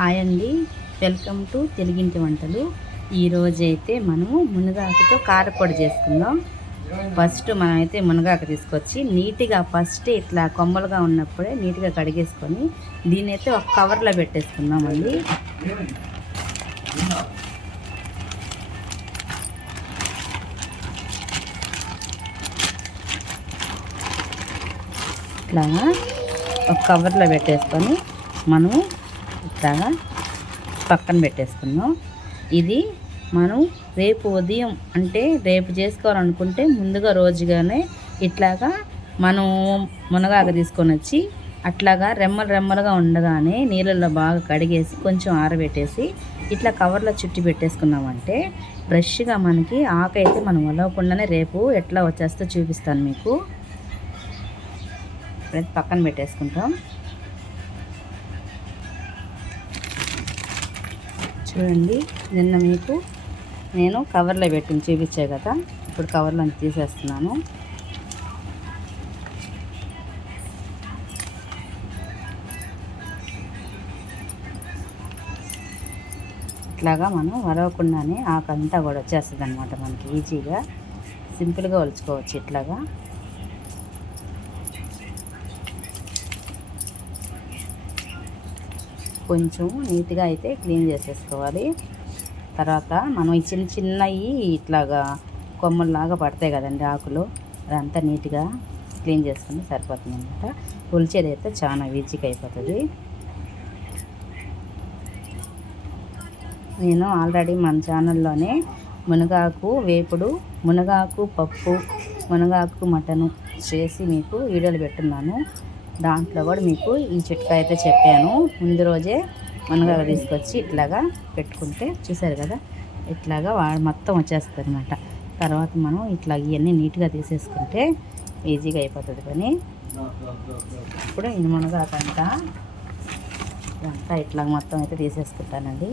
Hi అండి. Welcome to తెలుగింటి వంటలు. ఈరోజైతే మనము మునగాకుతో కారపొడి చేసుకుందాం. ఫస్ట్ మనమైతే మునగాకు తీసుకొచ్చి నీట్గా ఫస్ట్ ఇట్లా కొమ్మలుగా ఉన్నప్పుడే నీట్గా కడిగేసుకొని దీన్ని అయితే ఒక కవర్లో పెట్టేసుకుందామండి. ఇట్లా ఒక కవర్లో పెట్టేసుకొని మనము ఇట్లాగా పక్కన పెట్టేసుకున్నాం ఇది మనం రేపు ఉదయం అంటే రేపు చేసుకోవాలనుకుంటే ముందుగా రోజుగానే ఇట్లాగా మనం మునగాకు తీసుకొని వచ్చి అట్లాగా రెమ్మలు రెమ్మలుగా ఉండగానే నీళ్ళల్లో బాగా కడిగేసి కొంచెం ఆరబెట్టేసి ఇట్లా కవర్లో చుట్టి పెట్టేసుకున్నామంటే ఫ్రెష్గా మనకి ఆకైతే మనం వలవకుండానే రేపు ఎట్లా వచ్చేస్తో చూపిస్తాను మీకు. పక్కన పెట్టేసుకుంటాం. చూడండి నిన్న మీకు నేను కవర్లో పెట్టి చూపించే కదా. ఇప్పుడు కవర్లో తీసేస్తున్నాను. ఇట్లాగా మనం వరవకుండానే ఆకంతా కూడా వచ్చేస్తుంది అనమాట మనకి ఈజీగా. సింపుల్గా ఒలుచుకోవచ్చు ఇట్లాగా. కొంచెం నీట్గా అయితే క్లీన్ చేసేసుకోవాలి. తర్వాత మనం ఈ చిన్న చిన్నవి ఇట్లాగా కొమ్మల్లాగా పడతాయి కదండి ఆకులు అదంతా నీట్గా క్లీన్ చేసుకుంటే సరిపోతుంది అనమాట ఒలిచేది అయితే చాలా ఈజీగా అయిపోతుంది. నేను ఆల్రెడీ మన ఛానల్లోనే మునగాకు వేపుడు మునగాకు పప్పు మునగాకు మటను చేసి మీకు వీడియోలు పెట్టున్నాను. దాంట్లో కూడా మీకు ఈ చిట్కా అయితే చెప్పాను. ముందు రోజే మునగాకు తీసుకొచ్చి ఇట్లాగా పెట్టుకుంటే చూసారు కదా ఇట్లాగా వాడు మొత్తం వచ్చేస్తుంది అనమాట తర్వాత మనం ఇట్లా ఇవన్నీ నీట్గా తీసేసుకుంటే ఈజీగా అయిపోతుంది పని ఇప్పుడు ఈ మునగాకంట ఇదంతా ఇట్లా మొత్తం అయితే తీసేసుకుంటానండి.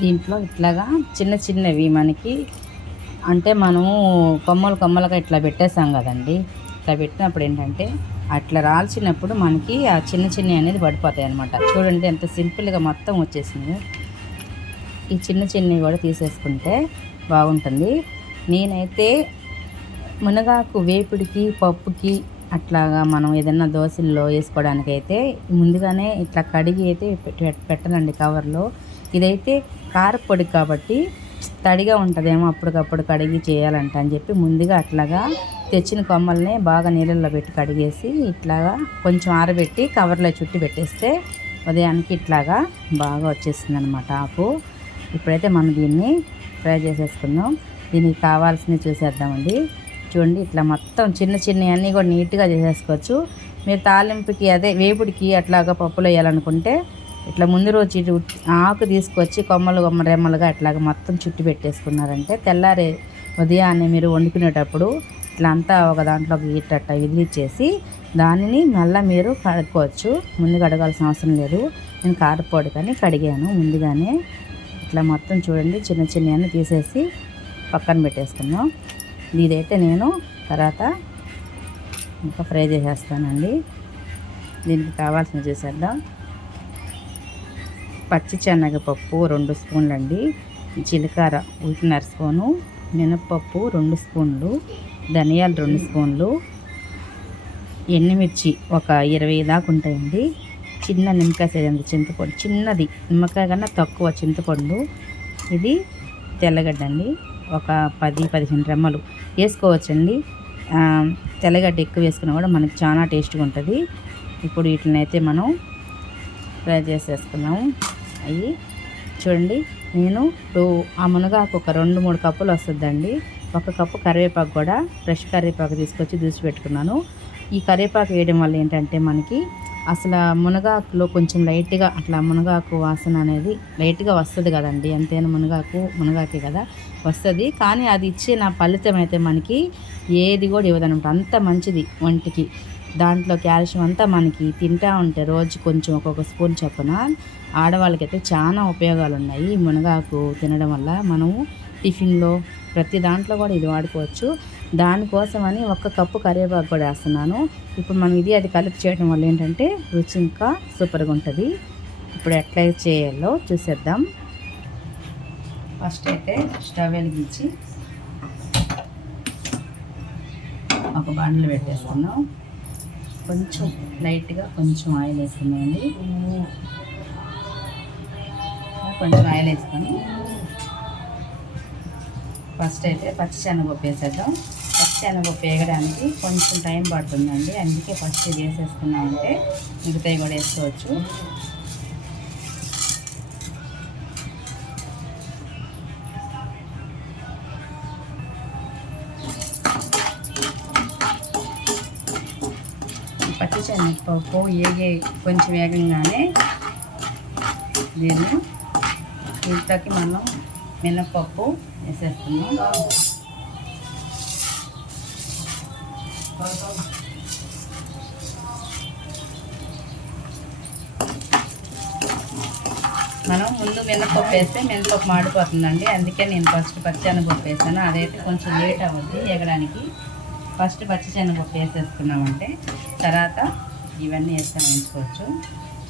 దీంట్లో ఇట్లాగా చిన్న చిన్నవి మనకి అంటే మనము కొమ్మలు కొమ్మలుగా ఇట్లా పెట్టేసాం కదండి. ఇట్లా పెట్టినప్పుడు ఏంటంటే అట్లా రాల్చినప్పుడు మనకి ఆ చిన్న చిన్న అనేది పడిపోతాయి అనమాట చూడండి ఎంత సింపుల్గా మొత్తం వచ్చేసింది. ఈ చిన్న చిన్నవి కూడా తీసేసుకుంటే బాగుంటుంది. నేనైతే మునగాకు వేపుడికి పప్పుకి అట్లాగా మనం ఏదైనా దోశల్లో వేసుకోవడానికి అయితే ముందుగానే ఇట్లా కడిగి అయితే పెట్టనండి కవర్లో. ఇదైతే కారపొడి కాబట్టి తడిగా ఉంటుందేమో అప్పటికప్పుడు కడిగి చేయాలంట అని చెప్పి ముందుగా అట్లాగా తెచ్చిన కొమ్మల్ని బాగా నీళ్ళల్లో పెట్టి కడిగేసి ఇట్లాగా కొంచెం ఆరబెట్టి కవర్లో చుట్టి పెట్టేస్తే ఉదయానికి ఇట్లాగా బాగా వచ్చేస్తుంది అనమాట ఆకు. ఇప్పుడైతే మనం దీన్ని ఫ్రై చేసేసుకుందాం. దీనికి కావాల్సినవి చూసేద్దామండి. చూడండి ఇట్లా మొత్తం చిన్న చిన్నవన్నీ కూడా నీట్గా చేసేసుకోవచ్చు. మీరు తాలింపుకి అదే వేపుడికి అట్లాగా పప్పులు వేయాలనుకుంటే ఇట్లా ముందు రోజు ఇటు ఆకు తీసుకొచ్చి కొమ్మలు కొమ్మ రెమ్మలుగా అట్లాగ మొత్తం చుట్టి పెట్టేసుకున్నారంటే తెల్లారే ఉదయాన్నే మీరు వండుకునేటప్పుడు ఇట్లా అంతా ఒక దాంట్లో ఇట్ట ఇదిలిచ్చేసి దానిని మళ్ళీ మీరు కడుక్కోవచ్చు. ముందు కడగాల్సిన అవసరం లేదు. నేను కారపొడి కానీ కడిగాను. ముందుగానే ఇట్లా మొత్తం చూడండి చిన్న చిన్న తీసేసి పక్కన పెట్టేసుకున్నాం ఇదైతే నేను తర్వాత ఇంకా ఫ్రై చేసేస్తానండి. దీనికి కావాల్సిన చూసేద్దాం పచ్చి శనగపప్పు రెండు స్పూన్లు అండి జీలకర్ర ఉల్లిన్నర స్పూను. మినప్పప్పు రెండు స్పూన్లు. ధనియాలు రెండు స్పూన్లు. ఎండుమిర్చి ఒక ఇరవై దాకా ఉంటాయండి. చిన్న నిమ్మకాయ సైజంత చింతపండు. చిన్నది నిమ్మకాయ కన్నా తక్కువ చింతపండు. ఇది తెల్లగడ్డ అండి ఒక పది పదిహేను రెమ్మలు. వేసుకోవచ్చండి. తెల్లగడ్డ ఎక్కువ వేసుకున్నా కూడా మనకి చాలా టేస్ట్గా ఉంటుంది. ఇప్పుడు వీటిని అయితే మనం ఫ్రై చేసేసుకున్నాము అవి చూడండి నేను టూ ఆ మునగాకు ఒక రెండు మూడు కప్పులు వస్తుందండి. ఒక కప్పు కరివేపాకు కూడా ఫ్రెష్ కరివేపాకు తీసుకొచ్చి దూసి పెట్టుకున్నాను. ఈ కరివేపాకు వేయడం వల్ల ఏంటంటే మనకి అసలు మునగాకులో కొంచెం లైట్గా అట్లా మునగాకు వాసన అనేది లైట్గా వస్తుంది కదండి. అంతేనా మునగాకు మునగాకే కదా వస్తుంది. కానీ అది ఇచ్చే నా ఫలితం అయితే మనకి ఏది కూడా ఇవ్వదనమాట. అంత మంచిది వంటికి దాంట్లో కాల్షియం అంతా మనకి తింటా ఉంటే రోజు కొంచెం ఒక్కొక్క స్పూన్ చొప్పున ఆడవాళ్ళకైతే చాలా ఉపయోగాలు ఉన్నాయి ఈ మునగాకు తినడం వల్ల మనము టిఫిన్లో ప్రతి దాంట్లో కూడా ఇది వాడుకోవచ్చు. దానికోసమని ఒక్క కప్పు కరివేపాకు కూడా వేస్తున్నాను. ఇప్పుడు మనం ఇది అది కలిపి చేయడం వల్ల ఏంటంటే రుచి ఇంకా సూపర్గా ఉంటుంది. ఇప్పుడు ఎట్లా చేయాలో చూసేద్దాం. ఫస్ట్ అయితే స్టవ్ వెలిగించి ఒక బండ్లు పెట్టేస్తున్నాం కొంచెం లైట్గా కొంచెం ఆయిల్ వేసుకున్నామండి కొంచెం ఆయిల్ వేసుకొని ఫస్ట్ అయితే పచ్చి శనగపప్పు వేసేద్దాం. పచ్చి శనగపప్పు వేయడానికి కొంచెం టైం పడుతుందండి. అందుకే ఫస్ట్ ఇది వేసేసుకున్నామంటే మిగతాయి కూడా వేసుకోవచ్చు. పచ్చి శనగపప్పు ఏగే కొంచెం వేగంగానే దీన్ని ఇంతకి మనం మినపప్పు వేసేస్తున్నాం. మనం ముందు మినపప్పు వేస్తే మినపప్పు మాడిపోతుందండి. అందుకే నేను ఫస్ట్ పచ్చెనగపప్పు వేసాను. అదైతే కొంచెం లేట్ అవ్వద్ది. ఎగడానికి ఫస్ట్ పచ్చిశనగపప్పు వేసేసుకున్నామంటే తర్వాత ఇవన్నీ వేస్తే వేయించుకోవచ్చు.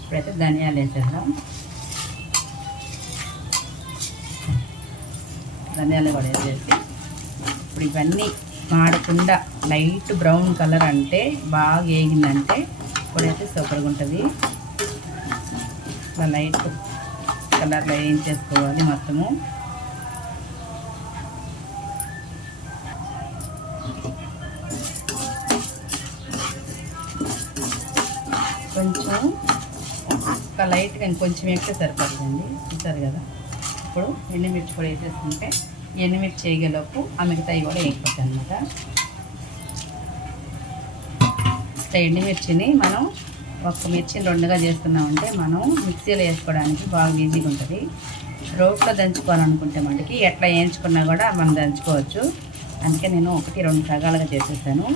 ఇప్పుడైతే ధనియాలు వేసేద్దాం. ధనియాలు కూడా వేసేసి ఇప్పుడు ఇవన్నీ మాడకుండా లైట్ బ్రౌన్ కలర్ అంటే బాగా వేగిందంటే ఇప్పుడైతే సూపర్గా ఉంటుంది. లైట్ కలర్లో వేయించేసుకోవాలి మొత్తము. ఒక లైట్గా ఇంకొంచెం వేస్తే సరిపడుతుంది చూసారు కదా? ఇప్పుడు ఎండుమిర్చి కూడా వేసేసుకుంటే ఎండుమిర్చి చేయగలోపు ఆ మిగతాయి కూడా వేయకపోతుంది అనమాట ఇట్లా ఎండుమిర్చిని మనం ఒక్క మిర్చిని రెండుగా చేస్తున్నామంటే మనం మిక్సీలో వేసుకోవడానికి బాగా ఈజీగా ఉంటుంది. రోట్లో దంచుకోవాలనుకుంటే మనకి ఎట్లా వేయించుకున్నా కూడా మనం దంచుకోవచ్చు. అందుకే నేను ఒకటి రెండు సగాలుగా చేసేసాను.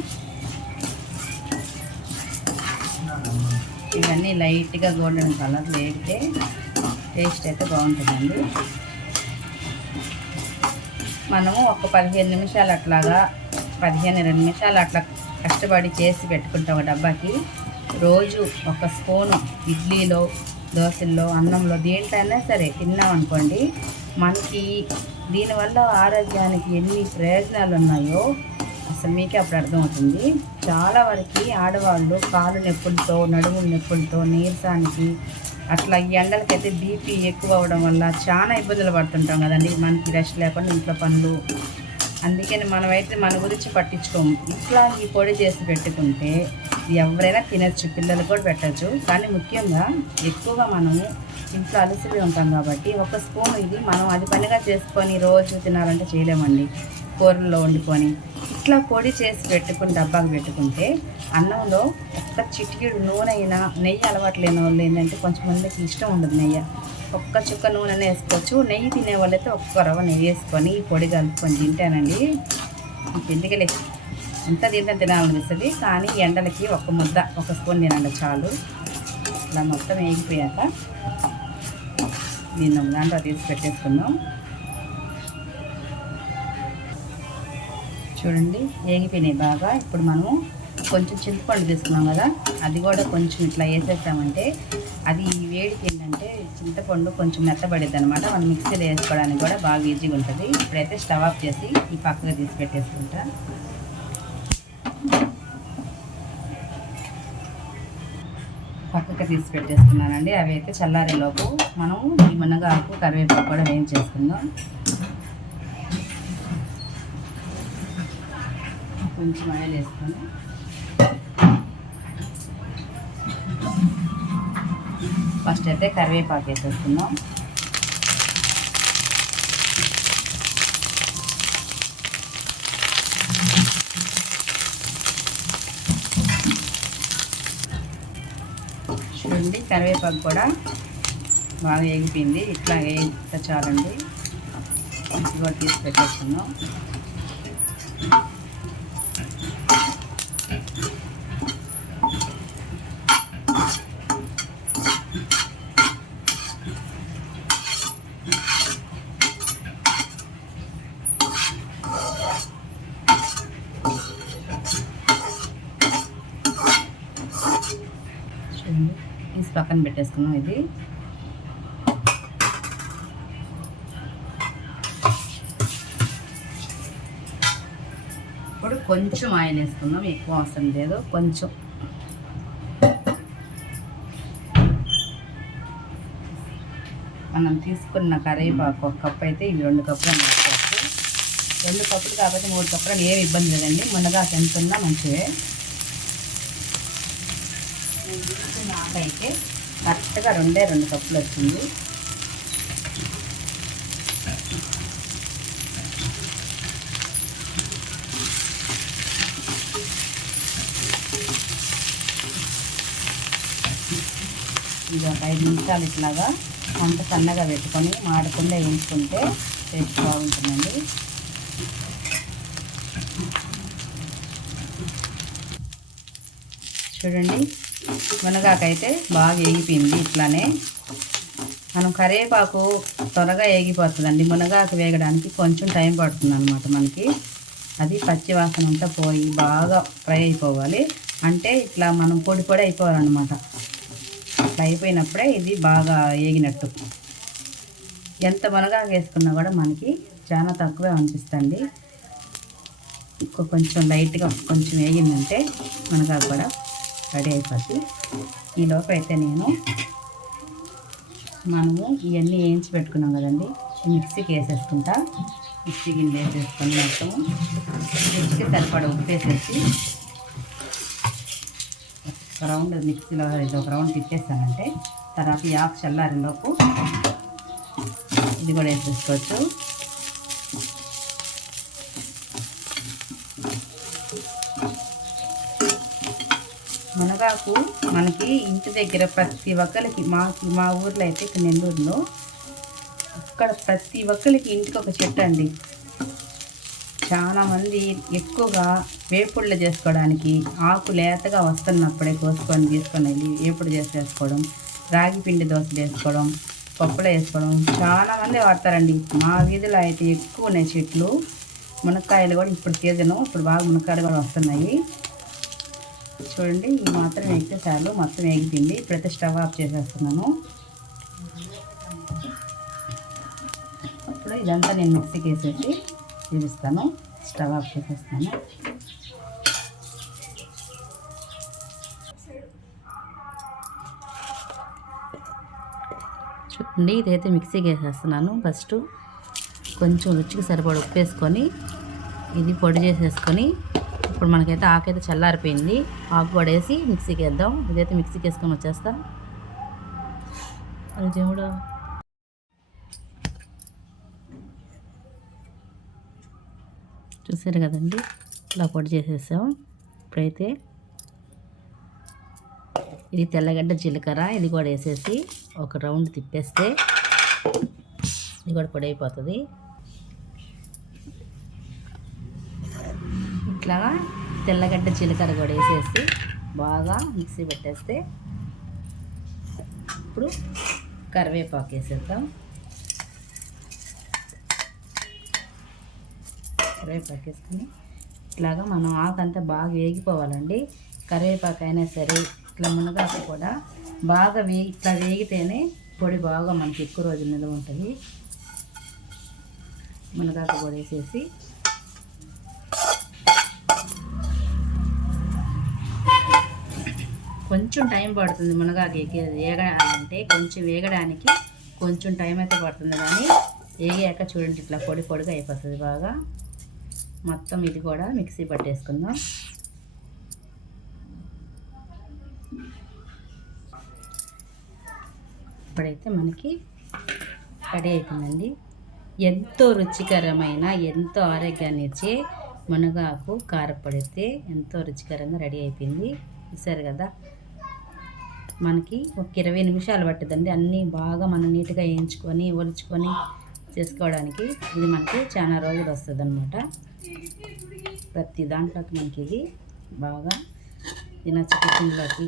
ఇవన్నీ లైట్గా గోల్డెన్ కలర్ వేగితే టేస్ట్ అయితే బాగుంటుందండి. మనము ఒక పదిహేను నిమిషాలు అట్లాగా పదిహేను ఇరవై నిమిషాలు అట్లా కష్టపడి చేసి పెట్టుకుంటాం డబ్బాకి. రోజు ఒక స్పూను ఇడ్లీలో దోశల్లో అన్నంలో దేంట్లైనా సరే తిన్నాం అనుకోండి మనకి దీనివల్ల ఆరోగ్యానికి ఎన్ని ప్రయోజనాలు ఉన్నాయో అసలు మీకే అప్పుడు అర్థమవుతుంది. చాలా వరకు ఆడవాళ్ళు కాలు నొప్పులతో నడుము నొప్పులతో నీరసానికి అట్లా ఈ ఎండలకైతే బీపీ ఎక్కువ అవడం వల్ల చాలా ఇబ్బందులు పడుతుంటాం కదండి. మనకి రెస్ట్ లేకుండా ఇంట్లో పనులు. అందుకని మనమైతే మన గురించి పట్టించుకోము. ఇట్లా ఈ పొడి చేసి పెట్టుకుంటే ఎవరైనా తినచ్చు పిల్లలు కూడా పెట్టచ్చు. కానీ ముఖ్యంగా ఎక్కువగా మనము ఇంట్లో అలసిపోయి ఉంటాం కాబట్టి ఒక స్పూన్ ఇది మనం అది పనిగా చేసుకొని రోజు తినాలంటే చేయలేమండి. కూరల్లో వండుకొని ఇట్లా పొడి చేసి పెట్టుకుని డబ్బాకి పెట్టుకుంటే అన్నంలో ఒక్క చిటికెడు నూనె అయినా నెయ్యి అలవాటు లేని వాళ్ళు ఏంటంటే కొంచెమందికి ఇష్టం ఉండదు నెయ్యి. ఒక్క చుక్క నూనె వేసుకోవచ్చు. నెయ్యి తినే వాళ్ళైతే ఒక్క రవ్వ నెయ్యి వేసుకొని ఈ పొడి కలుపుకొని తింటానండి. ఎందుకలే? ఎంత తింటే తినాలనిపిస్తుంది. కానీ ఎండలకి ఒక ముద్ద ఒక స్పూన్ తినండి చాలు. ఇలా మొత్తం వేగిపోయాక దీన్ని దాంట్లో తీసి పెట్టేసుకుందాం. చూడండి వేగిపోయినాయి బాగా. ఇప్పుడు మనము కొంచెం చింతపండు తీసుకున్నాం కదా అది కూడా కొంచెం ఇట్లా వేసేసామంటే అది వేడికి ఏంటంటే చింతపండు కొంచెం మెత్తబడిద్ది అనమాట మనం మిక్సీలో వేసుకోవడానికి కూడా బాగా ఈజీగా ఉంటుంది. ఇప్పుడైతే స్టవ్ ఆఫ్ చేసి ఈ పక్కగా తీసి పెట్టేసుకుంటా. పక్కకి తీసి పెట్టేసుకున్నానండి. అవి అయితే చల్లారేలోపు మనం ఈ మునగాకు కరివేపాకు కూడా వేయించేసుకుందాం. కొంచెం ఆయిల్ వేసుకొని. ఫస్ట్ అయితే కరివేపాకు వేసేస్తున్నాం చూడండి కరివేపాకు కూడా బాగా ఎగిపోయింది ఇట్లా వేగితే చాలండి. ఇది కూడా తీసి పెట్టేస్తున్నాం పక్కన పెట్టేసుకున్నాం ఇది. ఇప్పుడు కొంచెం ఆయిల్ వేసుకుందాం ఎక్కువ అవసరం లేదు కొంచెం. మనం తీసుకున్న కరేపాకు ఒక కప్పు అయితే ఇవి రెండు కప్పులు అని వేసుకోవచ్చు. రెండు కప్పులు కాబట్టి మూడు కప్పులు ఏమి ఇబ్బంది లేదండి. మునగాకు ఎంత ఉన్నా మంచివే తీసుకున్న అయితే కరెక్ట్గా రెండే రెండు కప్పులు వచ్చింది. ఇది ఒక ఐదు నిమిషాలు ఇట్లాగా అంత సన్నగా పెట్టుకొని మాడకుండా వేయించుకుంటే టేస్ట్ బాగుంటుందండి. చూడండి. మునగాకైతే బాగా వేగిపోయింది ఇట్లానే. మనం కరివేపాకు త్వరగా వేగిపోతుందండి. మునగాకు వేగడానికి కొంచెం టైం పడుతుంది అనమాట మనకి. అది పచ్చి వాసన అంతా పోయి బాగా ఫ్రై అయిపోవాలి. అంటే ఇట్లా మనం పొడి పొడి అయిపోవాలన్నమాట. అట్లా అయిపోయినప్పుడే ఇది బాగా వేగినట్టు. ఎంత మునగాకు వేసుకున్నా కూడా మనకి చాలా తక్కువే అనిపిస్తుంది. ఇంకో కొంచెం లైట్గా కొంచెం వేగిందంటే మునగాకు కూడా రెడీ అయిపోద్ది. ఈ అయితే నేను మనము ఇవన్నీ వేయించి పెట్టుకున్నాం కదండి. మిక్సీకి వేసేసుకుంటా. మిక్సీ గిన్నె వేసేసుకొని మొత్తం రుచికి సరిపడ ఉప్పు వేసేసి ఒక రౌండ్ మిక్సీలో ఇది ఒక రౌండ్ తిప్పేస్తానంటే తర్వాత ఈ ఆకు చల్లారిలోపు ఇది కూడా వేసేసుకోవచ్చు. మునగాకు మనకి ఇంటి దగ్గర ప్రతి ఒక్కరికి మాకు మా ఊర్లో అయితే ఇక్కడ నెల్లూరులో అక్కడ ప్రతి ఒక్కరికి ఇంటికి ఒక చెట్టు అండి. చాలామంది ఎక్కువగా వేపుళ్ళు చేసుకోవడానికి ఆకు లేతగా వస్తున్నప్పుడే కోసుకొని తీసుకొని వెళ్ళి వేపుడు చేసి వేసుకోవడం రాగి పిండి దోశ వేసుకోవడం పప్పులో వేసుకోవడం చాలామంది వాడతారండి. మా వీధిలో అయితే ఎక్కువ ఉన్నాయి చెట్లు. మునక్కాయలు కూడా ఇప్పుడు సీజను ఇప్పుడు బాగా మునక్కాయలు కూడా వస్తున్నాయి. చూడండి ఈ మాత్రం వేస్తే చాలు. మొత్తం వేగిపోయింది ఇప్పుడైతే స్టవ్ ఆఫ్ చేసేస్తున్నాను. అప్పుడు ఇదంతా నేను మిక్సీకి వేసేసి చూపిస్తాను. స్టవ్ ఆఫ్ చేసేస్తాను. చూడండి ఇదైతే మిక్సీకి వేసేస్తున్నాను. ఫస్ట్ కొంచెం రుచికి సరిపడ ఉప్పు వేసుకొని ఇది పొడి చేసేసుకొని ఇప్పుడు మనకైతే ఆకైతే చల్లారిపోయింది. ఆకు పడేసి మిక్సీకి వేద్దాం ఇదైతే మిక్సీకి వేసుకొని వచ్చేస్తా. అది దేవుడు. చూసారు కదండి? ఇలా పొడి చేసేసాం. ఇప్పుడైతే ఇది తెల్లగడ్డ జీలకర్ర ఇది కూడా వేసేసి ఒక రౌండ్ తిప్పేస్తే ఇది కూడా పొడి అయిపోతుంది. ఇట్లాగా తెల్లగడ్డ జీలకర్ర కూడా వేసేసి బాగా మిక్సీ పెట్టేస్తే ఇప్పుడు కరివేపాకు వేసేద్దాం. కరివేపాకు వేసుకొని ఇట్లాగా మనం ఆకంతా బాగా వేగిపోవాలండి. కరివేపాకు అయినా సరే ఇట్లా మునగాకు కూడా బాగా వే ఇట్లా వేగితేనే పొడి బాగా మనకి ఎక్కువ రోజులు నిల్వ ఉంటుంది. మునగాకు కూడా వేసేసి కొంచెం టైం పడుతుంది మునగాకు వేగాలంటే కొంచెం వేగడానికి కొంచెం టైం అయితే పడుతుంది కానీ వేగాక చూడండి ఇట్లా పొడి పొడిగా అయిపోతుంది బాగా. మొత్తం ఇది కూడా మిక్సీ పట్టేసుకుందాం. ఇప్పుడైతే మనకి రెడీ అయిపోయిందండి. ఎంతో రుచికరమైన ఎంతో ఆరోగ్యాన్ని ఇచ్చే మునగాకు కారపడితే ఎంతో రుచికరంగా రెడీ అయిపోయింది. చూసారు కదా? మనకి ఒక ఇరవై నిమిషాలు పట్టుదండి అన్నీ బాగా మనం నీట్గా వేయించుకొని ఒలుచుకొని చేసుకోవడానికి ఇది మనకి చాలా రోజులు వస్తుంది అనమాట ప్రతి దాంట్లోకి మనకి ఇది బాగా తినచ్చు కిచెన్లోకి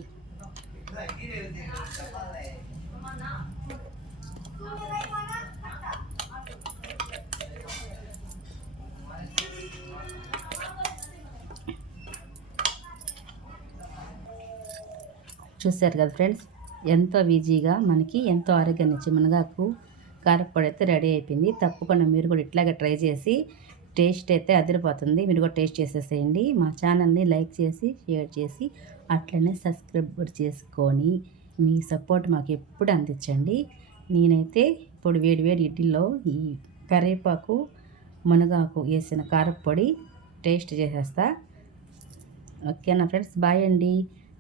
చూశారు కదా ఫ్రెండ్స్? ఎంతో ఈజీగా మనకి ఎంతో ఆరోగ్యాన్ని ఇచ్చే మునగాకు కారపొడి అయితే రెడీ అయిపోయింది. తప్పకుండా మీరు కూడా ఇట్లాగే ట్రై చేసి టేస్ట్ అయితే అదిరిపోతుంది. మీరు కూడా టేస్ట్ చేసేసేయండి. మా ఛానల్ని లైక్ చేసి షేర్ చేసి అట్లనే సబ్స్క్రైబ్ కూడా చేసుకొని మీ సపోర్ట్ మాకు ఎప్పుడు అందించండి. నేనైతే ఇప్పుడు వేడి వేడి ఇడ్లీలో ఈ కరివేపాకు మునగాకు వేసిన కారపొడి టేస్ట్ చేసేస్తా. ఓకేనా ఫ్రెండ్స్? బాయ్ అండి.